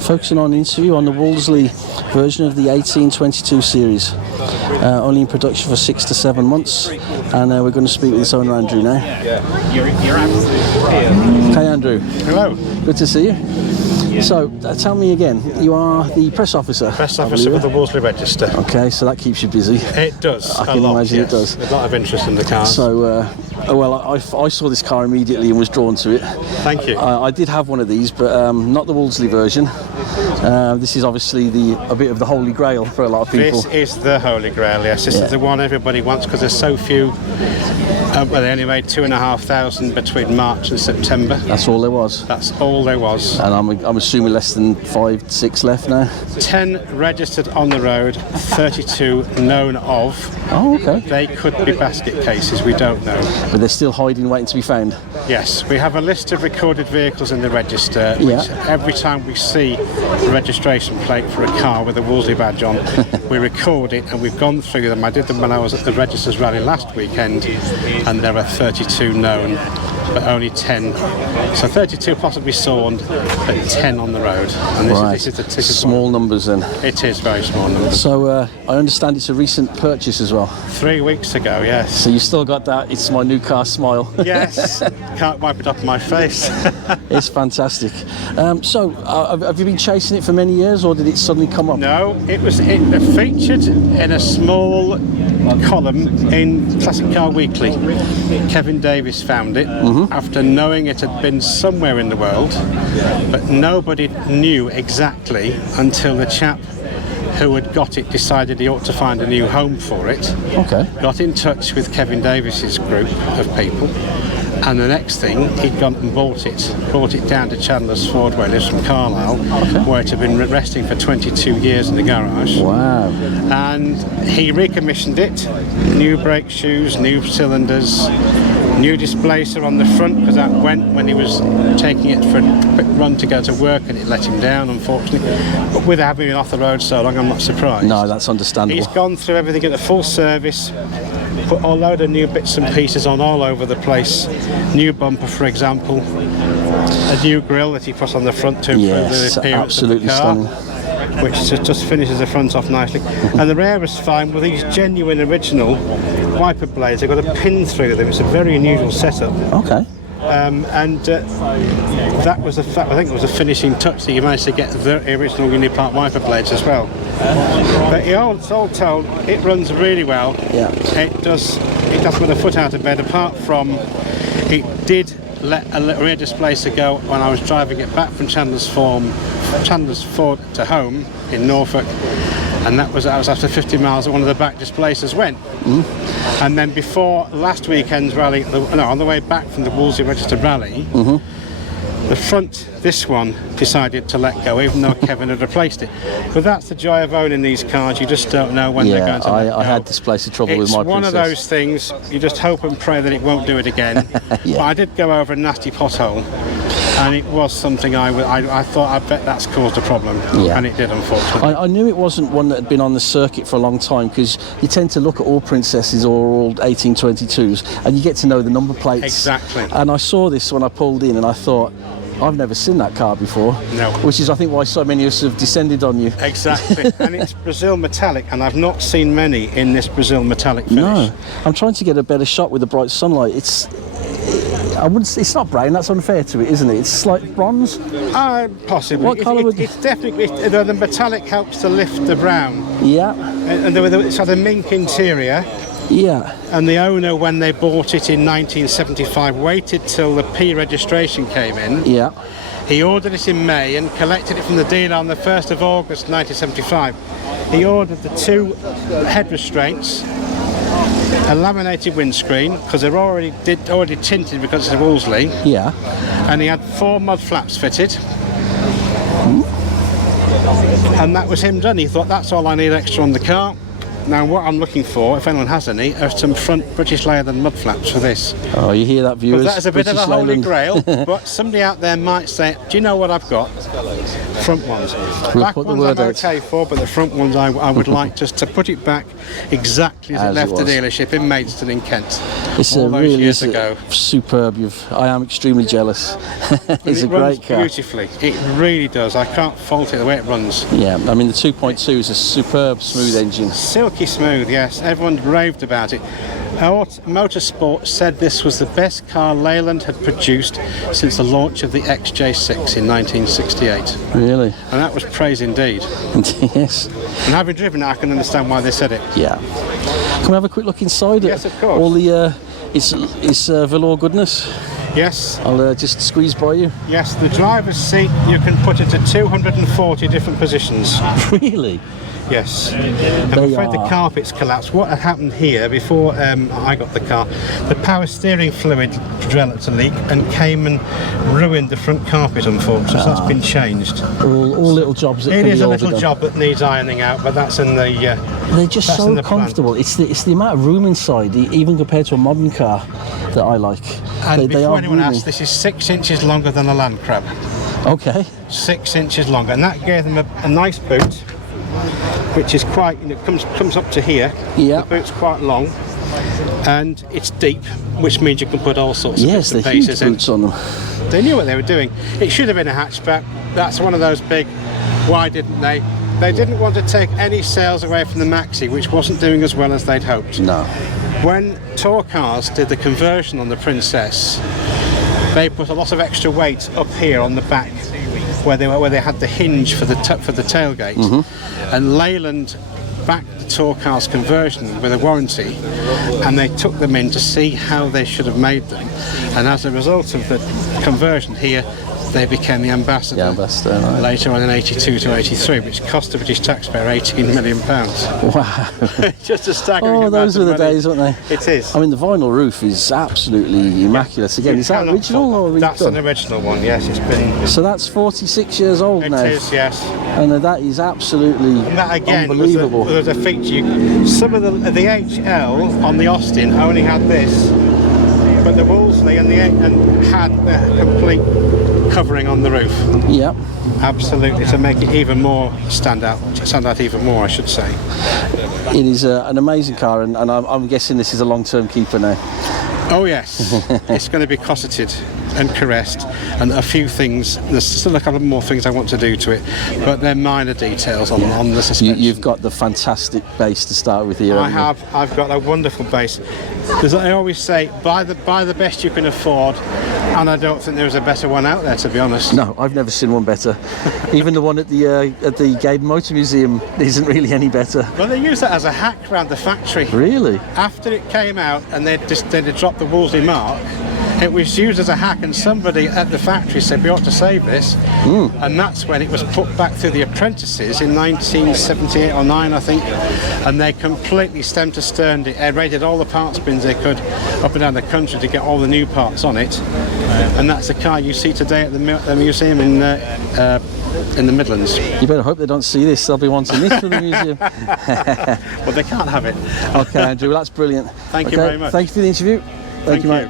Focusing on an interview on the Wolseley version of the 1822 series. Only in production for 6 to 7 months, and we're going to speak with its owner, Andrew, now. Hey, Andrew. Hello. Good to see you. So, tell me again, you are the press officer? Press officer with the Wolseley Register. Okay, so that keeps you busy. It does. I can imagine it does. A lot of interest in the car. So, well, I saw this car immediately and was drawn to it. Thank you. I did have one of these, but not the Wolseley version. This is obviously a bit of the holy grail for a lot of people. This is the holy grail, yes. This is the one everybody wants because there's so few. Well, they only made 2,500 between March and September. That's all there was? That's all there was. And I'm assuming less than 5, 6 left now? 10 registered on the road, 32 known of. Oh, okay. They could be basket cases, we don't know. But they're still hiding, waiting to be found? Yes, we have a list of recorded vehicles in the register, which every time we see the registration plate for a car with a Wolseley badge on, we record it, and we've gone through them. I did them when I was at the Registers Rally last weekend, and there are 32 known, but only 10. So 32 possibly sawned, but 10 on the road. And this is small numbers then. It is very small numbers. So I understand it's a recent purchase as well. 3 weeks ago, yes. So you still got that "it's my new car" smile. Yes, can't wipe it off my face. It's fantastic. So have you been chasing it for many years, or did it suddenly come up? No, it featured in a small column in Classic Car Weekly. Kevin Davis found it after knowing it had been somewhere in the world, but nobody knew exactly until the chap who had got it decided he ought to find a new home for it. Okay. Got in touch with Kevin Davis's group of people, and the next thing he'd gone and brought it down to Chandler's Ford, where he lives, from Carlisle, where it had been resting for 22 years in the garage. Wow. And he recommissioned it, new brake shoes, new cylinders, new displacer on the front, because that went when he was taking it for a quick run to go to work, and it let him down, unfortunately. But with having been off the road so long, I'm not surprised. No, that's understandable. He's gone through everything at a full service, put a load of new bits and pieces on all over the place. New bumper, for example, a new grille that he put on the front to improve the appearance of the car, stunning. Which just finishes the front off nicely. And the rear was fine with these genuine original wiper blades. They've got a pin through them. It's a very unusual setup. Okay. That was I think it was a finishing touch that you managed to get the original Unipart wiper blades as well. But all told, it runs really well. Yeah. It does with a foot out of bed, apart from it did let a little rear displacer go when I was driving it back from Chandler's Ford to home in Norfolk, and that was after 50 miles that one of the back displacers went. And then before last weekend's rally, on the way back from the Wolseley Register rally, the front, this one, decided to let go, even though Kevin had replaced it. But that's the joy of owning these cars. You just don't know when they're going to let go. I had displacer trouble with my It's one of those things, you just hope and pray that it won't do it again. But I did go over a nasty pothole, and it was something I thought, I bet that's caused a problem. And it did, unfortunately. I knew it wasn't one that had been on the circuit for a long time, because you tend to look at all Princesses or all 1822s and you get to know the number plates. Exactly. And I saw this when I pulled in, and I thought, I've never seen that car before. No. Which is, I think, why so many of us have descended on you. Exactly. And it's Brazil metallic, and I've not seen many in this Brazil metallic finish. No. I'm trying to get a better shot with the bright sunlight. I wouldn't say, it's not brown, that's unfair to it, isn't it? It's like bronze? Possibly. What colour would it's definitely, the metallic helps to lift the brown. Yeah. And it's got a mink interior. Yeah. And the owner, when they bought it in 1975, waited till the P registration came in. Yeah. He ordered it in May and collected it from the dealer on the 1st of August 1975. He ordered the 2 head restraints, a laminated windscreen, because they're already tinted because it's a Wolseley. Yeah. And he had 4 mud flaps fitted. And that was him done. He thought, that's all I need extra on the car. Now, what I'm looking for, if anyone has any, are some front British Leyland mud flaps for this. Oh, you hear that, viewers? That is a bit of a holy grail, but somebody out there might say, do you know what I've got? Front ones. We'll Back put the ones word I'm out. okay for, but the front ones I would like just to put it back exactly as it left the was. dealership in Maidstone in Kent. It's all those really years is ago. superb. I am extremely jealous. It's it a runs great car. beautifully. It really does. I can't fault it the way it runs. Yeah, I mean the 2.2 is a superb smooth engine. Silky smooth, yes. Everyone raved about it. Motorsport said this was the best car Leyland had produced since the launch of the XJ6 in 1968. Really? And that was praise indeed. Yes. And having driven it, I can understand why they said it. Yeah. Can we have a quick look inside it? Yes, of course. All the it's velour goodness. Yes. I'll just squeeze by you. Yes, the driver's seat you can put into 240 different positions. Really? Yes. I'm afraid the carpets collapsed. What had happened here before I got the car, the power steering fluid developed a leak and came and ruined the front carpet, unfortunately. So that's been changed. All little jobs that It can is be a little overdone. job that needs ironing out, but that's in the They're just that's in so the plan. comfortable. It's the amount of room inside, even compared to a modern car, that I like. And they before are anyone roomy. asks, this is 6 inches longer than a Land Crab. Okay. 6 inches longer, and that gave them a nice boot, which is quite, comes up to here. Yeah. The boot's quite long, and it's deep, which means you can put all sorts of Yes, bits the and huge pieces in. boots on them. They knew what they were doing. It should have been a hatchback. That's one of those big, why didn't they? They didn't want to take any sales away from the Maxi, which wasn't doing as well as they'd hoped. No. When Tour Cars did the conversion on the Princess, they put a lot of extra weight up here on the back, where they had the hinge for the tailgate, and Leyland backed the Tour Cars conversion with a warranty, and they took them in to see how they should have made them, and as a result of the conversion here, they became the ambassador, Right. later on in 82 to 83, which cost the British taxpayer £18 million. Wow. Just a staggering amount Those of were the money. days, weren't they? It is. I mean, the vinyl roof is absolutely immaculate. Again, is that Cannot original or redone? That's an original one, yes. It's been. So that's 46 years old now. It is, yes. And that is absolutely And that again unbelievable. was a feature. Some of the HL on the Austin only had this, but the Wolseley had the complete covering on the roof. Yep. Absolutely, to make it even more stand out even more, I should say. It is an amazing car, and I'm guessing this is a long-term keeper now. Oh yes, it's going to be cosseted and caressed, and a few things. There's still a couple more things I want to do to it, but they're minor details on the suspension. You've got the fantastic base to start with here. I've got a wonderful base. As I always say, buy the best you can afford, and I don't think there's a better one out there, to be honest. No, I've never seen one better. Even the one at the Gaydon Motor Museum isn't really any better. Well, they use that as a hack around the factory. Really? After it came out and they'd dropped the Wolseley mark, it was used as a hack, and somebody at the factory said we ought to save this, and that's when it was put back through the apprentices in 1978 or 9, I think, and they completely stem to stern it, raided all the parts bins they could up and down the country to get all the new parts on it, and that's the car you see today at the museum in the Midlands. You better hope they don't see this. They'll be wanting this for the museum. Well, they can't have it. Okay, Andrew, well, that's brilliant. Thank you very much. Thank you for the interview. Thank you, mate.